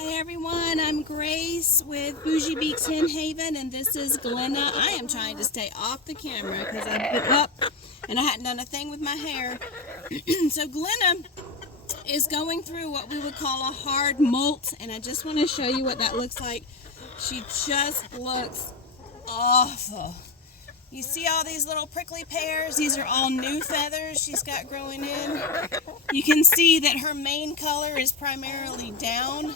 Hi everyone, I'm Grace with Boujee Beaks Hen Haven, and this is Glenna. I am trying to stay off the camera because I've been up and I hadn't done a thing with my hair. So Glenna is going through what we would call a hard molt, and I just want to show you what that looks like. She just looks awful. You see all these little prickly pears? These are all new feathers she's got growing in. You can see that her main color is primarily down,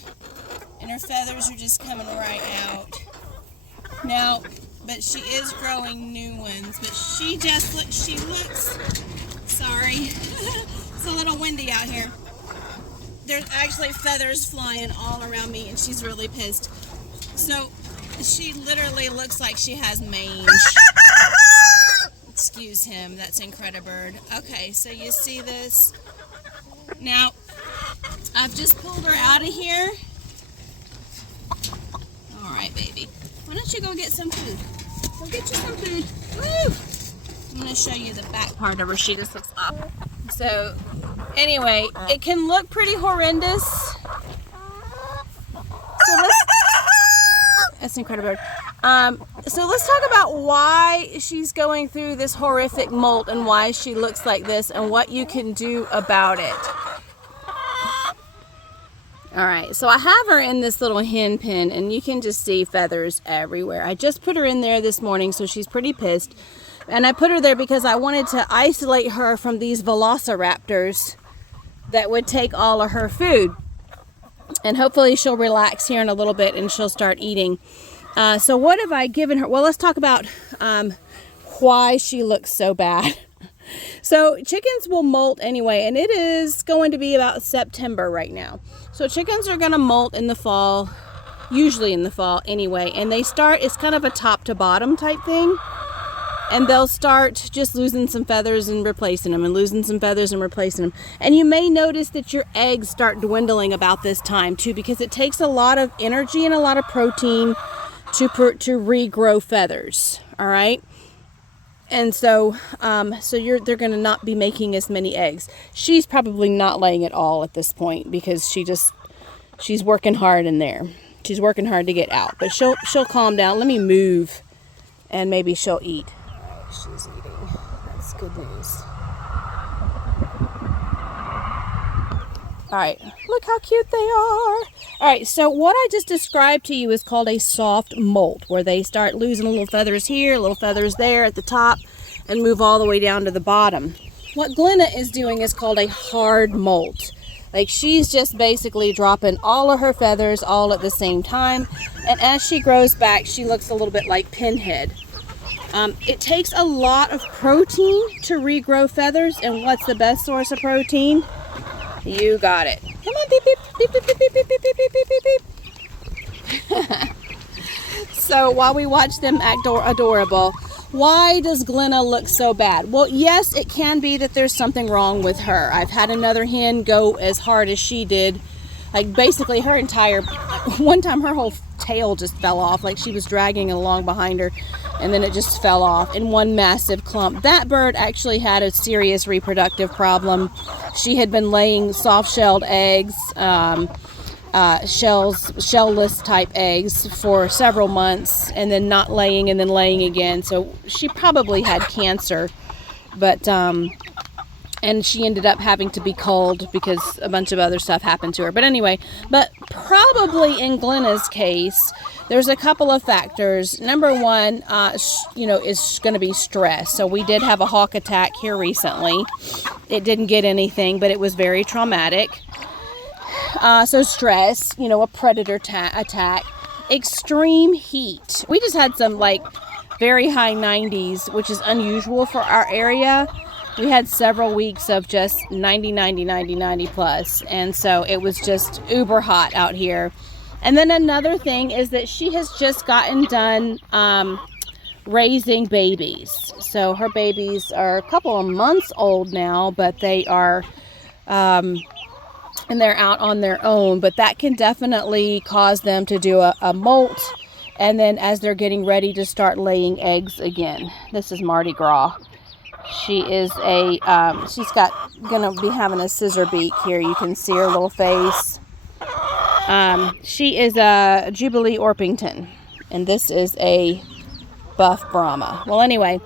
and her feathers are just coming right out. Now, but she is growing new ones, but she looks, sorry, it's a little windy out here. There's actually feathers flying all around me, and she's really pissed. So, she literally looks like she has mange. Excuse him, that's Incredibird. Okay, so you see this? Now, I've just pulled her out of here. Alright, baby. Why don't you go get some food? Go get you some food. Woo! I'm going to show you the back part of her. She just looks up. So, anyway, it can look pretty horrendous. So that's Incredibird. So let's talk about why she's going through this horrific molt and why she looks like this and what you can do about it. Alright, so I have her in this little hen pen, and you can just see feathers everywhere. I just put her in there this morning, so she's pretty pissed. And I put her there because I wanted to isolate her from these velociraptors that would take all of her food. And hopefully she'll relax here in a little bit and she'll start eating. So what have I given her? Well, let's talk about why she looks so bad. So chickens will molt anyway, and it is going to be about September right now. So chickens are going to molt in the fall, usually in the fall anyway, and they start, it's kind of a top to bottom type thing. And they'll start just losing some feathers and replacing them, and losing some feathers and replacing them. And you may notice that your eggs start dwindling about this time too, because it takes a lot of energy and a lot of protein to regrow feathers. All right. And so, they're going to not be making as many eggs. She's probably not laying at all at this point because she's working hard in there. She's working hard to get out, but she'll calm down. Let me move, and maybe she'll eat. She's eating. That's good news. All right, look how cute they are. All right, so what I just described to you is called a soft molt, where they start losing little feathers here, little feathers there at the top, and move all the way down to the bottom. What Glenna is doing is called a hard molt. Like, she's just basically dropping all of her feathers all at the same time, and as she grows back, she looks a little bit like PinHead. It takes a lot of protein to regrow feathers, and what's the best source of protein? You got it. Come on, beep, beep, beep, beep, beep, beep, beep, beep, beep, beep, beep. So while we watch them act adorable, why does Glenna look so bad? Well, yes, it can be that there's something wrong with her. I've had another hen go as hard as she did. Like, basically her entire, one time her whole tail just fell off. Like, she was dragging it along behind her, and then it just fell off in one massive clump. That bird actually had a serious reproductive problem. She had been laying soft-shelled eggs, shellless type eggs for several months, and then not laying and then laying again. So she probably had cancer, but and she ended up having to be culled because a bunch of other stuff happened to her. But anyway, but probably in Glenna's case, there's a couple of factors. Number one, is going to be stress. So we did have a hawk attack here recently. It didn't get anything, but it was very traumatic. So stress, a predator attack, extreme heat. We just had some very high 90s, which is unusual for our area. We had several weeks of just 90 plus, and so it was just uber hot out here. And then another thing is that she has just gotten done raising babies. So her babies are a couple of months old now, but they are and they're out on their own, but that can definitely cause them to do a molt, and then as they're getting ready to start laying eggs again. This is Mardi Gras. She is gonna be having a scissor beak here. You can see her little face. She is a Jubilee Orpington, and this is a buff Brahma. Well, anyway,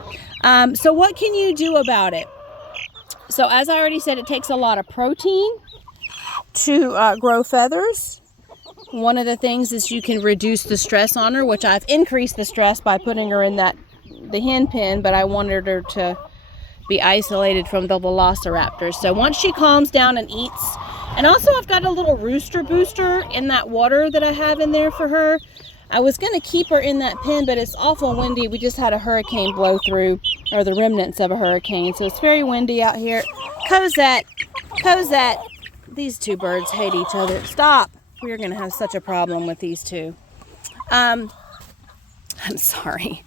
so what can you do about it? So as I already said, it takes a lot of protein to grow feathers. One of the things is you can reduce the stress on her, which I've increased the stress by putting her in the hen pen, but I wanted her to be isolated from the velociraptors. So once she calms down and eats, and also I've got a little rooster booster in that water that I have in there for her. I was going to keep her in that pen, but it's awful windy. We just had a hurricane blow through, or the remnants of a hurricane, so it's very windy out here. Cosette, Cosette, these two birds hate each other. Stop. We're going to have such a problem with these two. I'm sorry.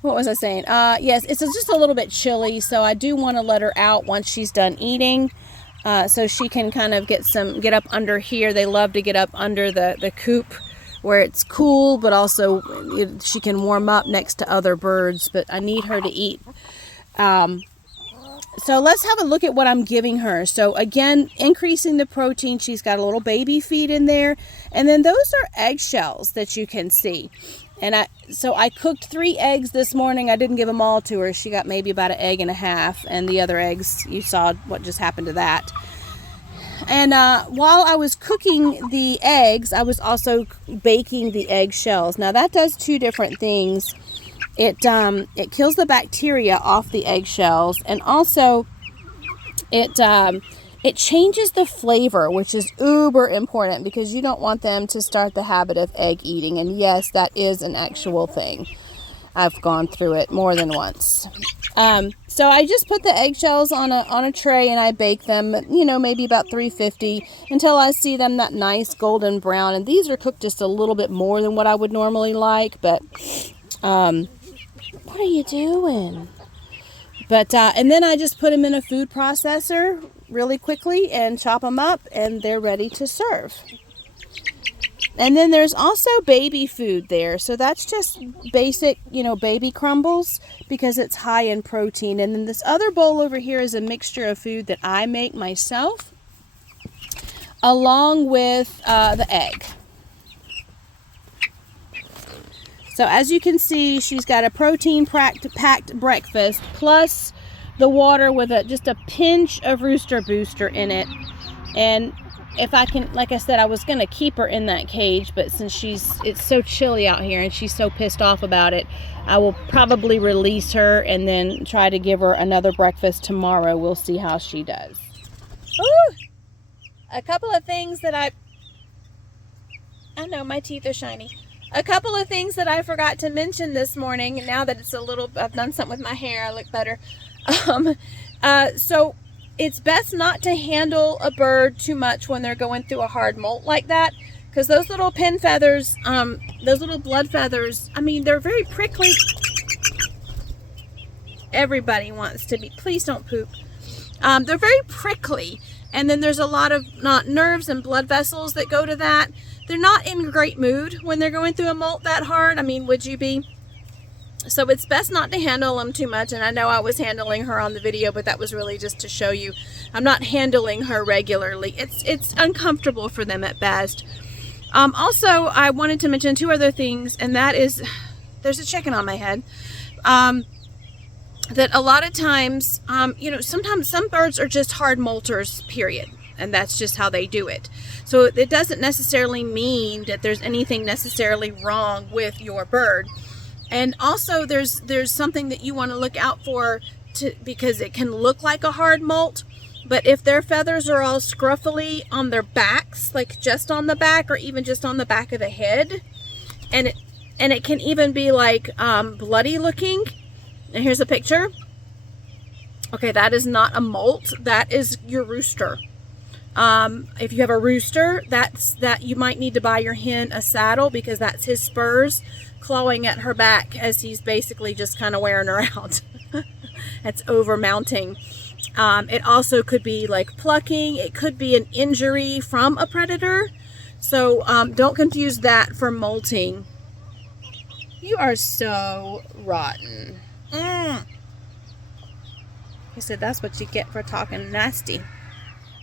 What was I saying? Yes, it's just a little bit chilly, so I do want to let her out once she's done eating, so she can kind of get up under here. They love to get up under the coop where it's cool, but also she can warm up next to other birds, but I need her to eat. So let's have a look at what I'm giving her. So again, increasing the protein. She's got a little baby feed in there. And then those are eggshells that you can see. And I cooked 3 eggs this morning. I didn't give them all to her. She got maybe about 1.5 eggs. And the other eggs, you saw what just happened to that. And while I was cooking the eggs, I was also baking the eggshells. Now that does 2 different things. It kills the bacteria off the eggshells, and also it changes the flavor, which is uber important because you don't want them to start the habit of egg eating. And yes, that is an actual thing. I've gone through it more than once. So I just put the eggshells on a tray and I bake them, maybe about 350 until I see them that nice golden brown. And these are cooked just a little bit more than what I would normally like, but what are you doing? But and then I just put them in a food processor really quickly and chop them up, and they're ready to serve. And then there's also baby food there. So that's just basic, baby crumbles because it's high in protein. And then this other bowl over here is a mixture of food that I make myself along with the egg. So as you can see, she's got a protein-packed breakfast plus the water with just a pinch of rooster booster in it. And if I can, like I said, I was going to keep her in that cage, but since it's so chilly out here and she's so pissed off about it, I will probably release her and then try to give her another breakfast tomorrow. We'll see how she does. Ooh! A couple of things that I know my teeth are shiny. A couple of things that I forgot to mention this morning. Now that I've done something with my hair, I look better. So it's best not to handle a bird too much when they're going through a hard molt like that, because those little pin feathers, those little blood feathers, they're very prickly. Everybody wants to be, please don't poop. They're very prickly, and then there's a lot of nerves and blood vessels that go to that. They're not in a great mood when they're going through a molt that hard. Would you be? So it's best not to handle them too much. And I know I was handling her on the video, but that was really just to show you I'm not handling her regularly. It's uncomfortable for them at best. Also, I wanted to mention 2 other things, and that is, there's a chicken on my head. That a lot of times, sometimes some birds are just hard molters, period. And that's just how they do it. So it doesn't necessarily mean that there's anything necessarily wrong with your bird. And also there's something that you want to look out for because it can look like a hard molt, but if their feathers are all scruffily on their backs, like just on the back or even just on the back of the head, and it can even be like bloody looking. And here's a picture. Okay, that is not a molt, that is your rooster. If you have a rooster, that you might need to buy your hen a saddle because that's his spurs clawing at her back as he's basically just kind of wearing her out. That's over mounting. It also could be like plucking. It could be an injury from a predator. So don't confuse that for molting. You are so rotten. I said that's what you get for talking nasty.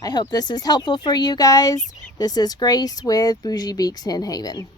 I hope this is helpful for you guys. This is Grace with Boujee Beaks Hen Haven.